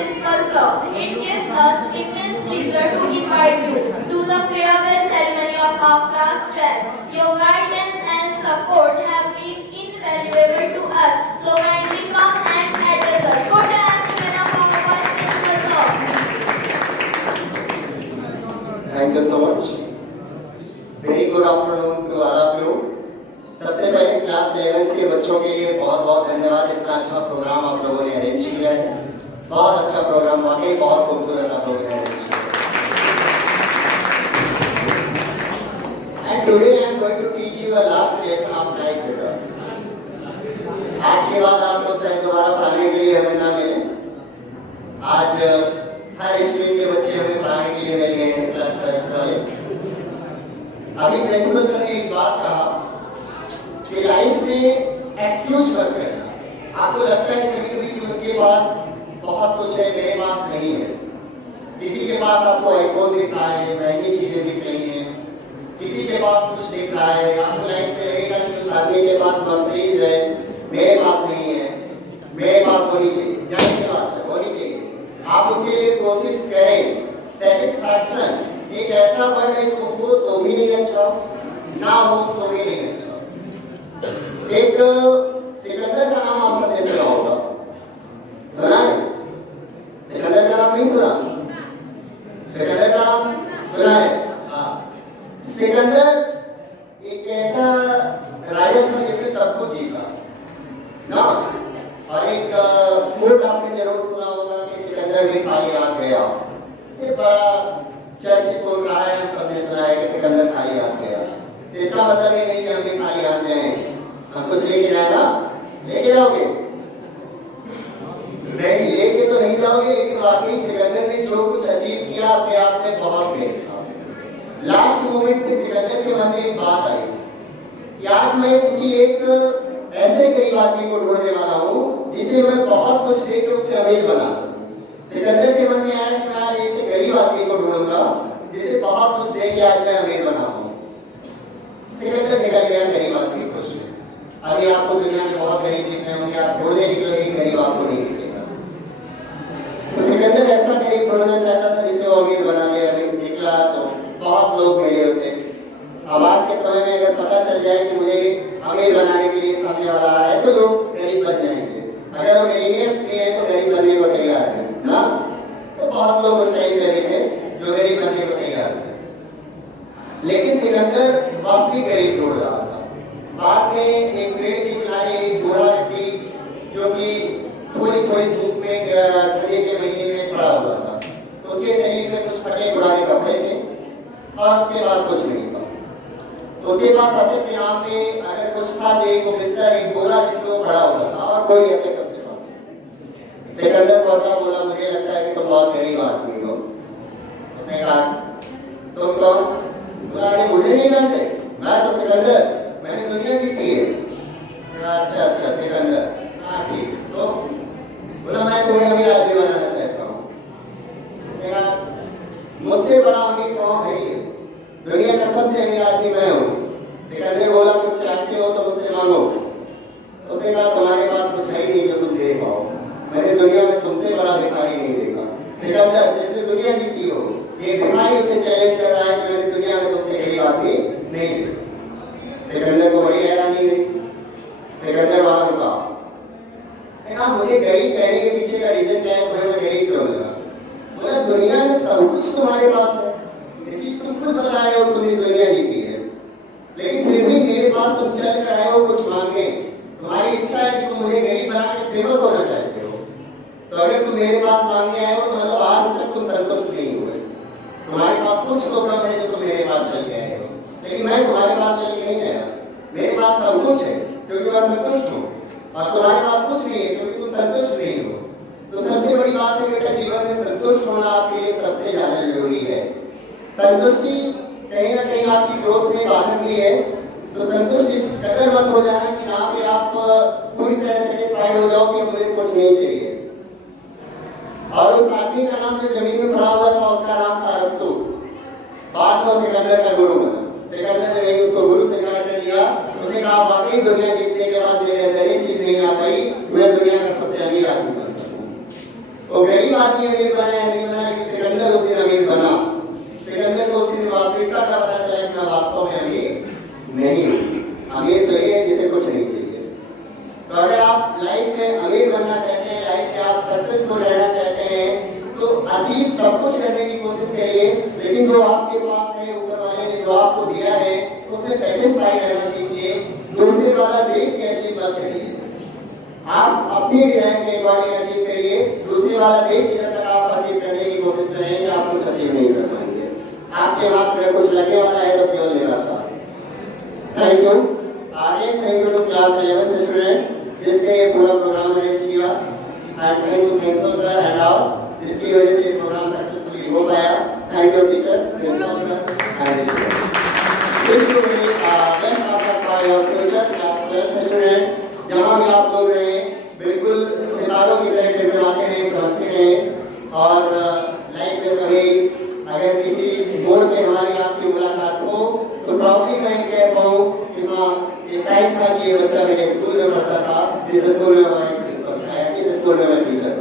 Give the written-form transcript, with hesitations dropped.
Principal Sir, it gives us immense pleasure to invite you to the farewell ceremony of our class 12. Your guidance and support have been invaluable to us. So kindly come and address us. Put your hands together for our Vice Principal Sir. Thank you so much. Very good afternoon to all of you. सबसे पहले class 11 के बच्चों के लिए बहुत बहुत धन्यवाद। इतना अच्छा प्रोग्राम आप लोगों ने अरेंज किया है। बहुत अच्छा प्रोग्राम, वाकई बहुत खूबसूरत आप लोगों ने अरेंज किया। And today I am going to teach you a last lesson of life today. आज के बाद आप लोग शायद दोबारा पढ़ाने के लिए हमें ना मिले। आज हर स्ट्रीम के बच्चे हमें पढ़ाने के लिए मिल गए हैं क्लास 12 वाले। अभी प्रिंसिपल सर ने एक बात कहा कि लाइफ में एक्सक्यूज मत करना। आपको लगता है कभी-कभी कि उनके पास बहुत कुछ है, मेरे पास नहीं है। किसी के पास आपको आईफोन दिख रहा है, महंगी चीजें दिख रही हैं, किसी के पास कुछ दिख रहा है, आपको लाइफ में लगेगा कि उस आदमी के पास मर्सिडीज है, मेरे पास नहीं है, मेरे पास होनी चाहिए। जाहिर सी बात है, होनी चाहिए। आप उसके लिए कोशिश करें। सेटिस्फैक्शन एक ऐसा वर्ड है जो हो तो भी नहीं अच्छा, ना हो तो भी नहीं अच्छा। एक सिकंदर का नाम आप सबने सुना होगा, सुना है? सिकंदर का नाम नहीं सुना? सिकंदर का नाम सुना है? हाँ। सिकंदर एक ऐसा राजा था जिसने सब कुछ जीता ना। और एक कोट आपने जरूर सुना होगा कि सिकंदर भी खाली हाथ गया। ये बड़ा चर्चित कोट रहा है, हम सबने सुना है कि सिकंदर खाली हाथ गया। इसका मतलब ये नहीं कि हम भी खाली हाथ जाएं। हम कुछ लेके जाए ना, लेके जाओगे? नहीं, लेके तो नहीं जाओगे, लेकिन वाकई सिकंदर ने जो कुछ अचीव किया अपने आप में बहुत ग्रेट था। लास्ट मोमेंट पे सिकंदर के मन में एक बात आई, यार मैं किसी एक ऐसे गरीब आदमी को ढूंढने वाला हूँ जिसे मैं बहुत कुछ देकर उसे अमीर बना सकूं। सिकंदर के मन में आया कि मैं एक गरीब आदमी को ढूंढूंगा जिसे बहुत कुछ देकर आज मैं अमीर बना पाऊं। सिकंदर निकल गया गरीब आदमी को। अभी आपको दुनिया में बहुत गरीब दिख रहे होंगे, आप ढूंढने निकले, गरीब आपको नहीं दिखेगा। तो सिकंदर ऐसा गरीब ढूंढना चाहता था जिसे वो अमीर बना ले। निकला तो बहुत लोग मिले उसे। अब आज के समय में अगर पता चल जाए कि मुझे अमीर बनाने के लिए सामने वाला आ रहा है तो लोग गरीब बन जाएंगे। अगर वो मिलीनियर फ्री है तो गरीब बनने को तैयार है ना। तो बहुत लोग उस टाइम पे भी थे जो गरीब बनने को तैयार थे, लेकिन सिकंदर वाकई गरीब ढूंढ रहा था। बाद में एक पेड़ के किनारे एक बूढ़ा व्यक्ति जो कि थोड़ी थोड़ी धूप में ठंडी के महीने में पड़ा हुआ था। तो उसके शरीर में कुछ फटे पुराने कपड़े थे और उसके पास कुछ नहीं था। उसके पास अतिक यहाँ पे अगर कुछ था तो एक बिस्तर, एक बोरा जिसमें वो पड़ा हुआ था और कोई अतिक उसके पास। सिकंदर पहुंचा, बोला मुझे लगता है कि तुम बहुत गरीब आदमी हो। उसने कहा तुम कौन? बोला अरे मुझे नहीं जानते, मैं तो सिकंदर, मैंने दुनिया जीती है। अच्छा अच्छा सिकंदर, हाँ ठीक। तो बोला मैं तुम्हें अमीर आदमी बनाना चाहता हूँ। मुझसे बड़ा अमीर कौन है? ये दुनिया का सबसे अमीर आदमी मैं हूँ। सिकंदर बोला कुछ चाहते हो तो मुझसे मांगो। उसने कहा तुम्हारे पास कुछ है ही नहीं जो तुम दे पाओ, मैंने दुनिया में तुमसे बड़ा भिखारी नहीं देखा। सिकंदर जिसने दुनिया जीती हो, ये भिखारी उसे चैलेंज कर रहा है कि मैंने दुनिया में तुमसे गरीब आदमी नहीं देखा। सिकंदर को बड़ी हैरानी हुई। सिकंदर वहां रुका, मुझे गरीब कहने के पीछे का रीजन क्या है? तुम्हें मैं गरीब क्यों लगा? बोला दुनिया में सब कुछ तुम्हारे पास है, ये चीज तुम खुद बता रहे हो, तुमने दुनिया जीती है, लेकिन फिर भी मेरे पास तुम चल कर आए हो कुछ मांगने। तुम्हारी इच्छा है कि तुम मुझे गरीब बना के फेमस होना चाहते हो। तो अगर तुम मेरे पास मांगने आए हो तो मतलब आज तक तुम संतुष्ट नहीं हुए। तुम्हारे पास कुछ तो कम है जो तुम मेरे पास चल के आए हो, लेकिन मैं तुम्हारे पास चल के नहीं आया। मेरे पास सब कुछ है क्योंकि मैं संतुष्ट हूँ, और तुम्हारे पास कुछ नहीं है क्योंकि तुम संतुष्ट नहीं हो। तो सबसे बड़ी बात है बेटा, जीवन में संतुष्ट होना आपके लिए सबसे ज्यादा जरूरी है। संतुष्टि कहीं ना कहीं आपकी ग्रोथ में बाधक भी है। तो संतुष्ट इस कदर मत हो जाना कि यहाँ पे आप पूरी तरह सेटिस्फाइड हो जाओ कि मुझे कुछ नहीं चाहिए। और उस आदमी का नाम जो जमीन में पड़ा हुआ था उसका नाम था अरस्तु। बाद में सिकंदर का गुरु बना। सिकंदर ने उसको गुरु स्वीकार कर लिया। उसने कहा वाकई दुनिया जीतने के बाद मेरे अंदर एक चीज नहीं आ पाई, मैं दुनिया का सबसे अमीर आदमी बन सकूं। वो गरीब आदमी अमीर बना या नहीं बना, लेकिन सिकंदर उस दिन अमीर बना। सिकंदर को उस दिन वास्तविकता का पता चला कि मैं वास्तव में अमीर नहीं हूँ। अमीर तो ये है जिसे कुछ नहीं चाहिए। तो अगर आप लाइफ में अमीर बनना चाहते हैं, लाइफ में आप सक्सेसफुल रहना चाहते हैं, तो अचीव सब कुछ करने की कोशिश करिए, लेकिन जो आपके पास है, ऊपर वाले ने जो आपको दिया है उससे सेटिस्फाई रहना सीखिए। दूसरे वाला देख के अचीव मत करिए। आप अपनी डिजाइन के अकॉर्डिंग अचीव करिए। दूसरे वाला देख के जब तक आप अचीव करने की कोशिश करेंगे आप कुछ अचीव नहीं कर पाएंगे। आपके हाथ में कुछ लगने वाला है तो केवल निराशा। Thank you. आगे thank you to class 11th students जिसने ये पूरा प्रोग्राम अरेंज किया, and thank you principal sir and all जिसकी वजह से प्रोग्राम सक्सेसफुली हो पाया। Thank you teachers, principal sir and students. Wish you best of luck for your future class 12th students. जहाँ भी आप लोग रहे बिल्कुल सितारों की तरह टिमटिमाते रहे, चमकते रहे, और लाइफ में कभी अगर किसी मोड़ पे हमारी आपकी मुलाकात हो तो प्रॉब्लम मैं कह पाऊँ कि हाँ एक टाइम था कि ये बच्चा मेरे स्कूल में पढ़ता था, जिस स्कूल में हमारे प्रिंसिपल था, जिस स्कूल में मैं टीचर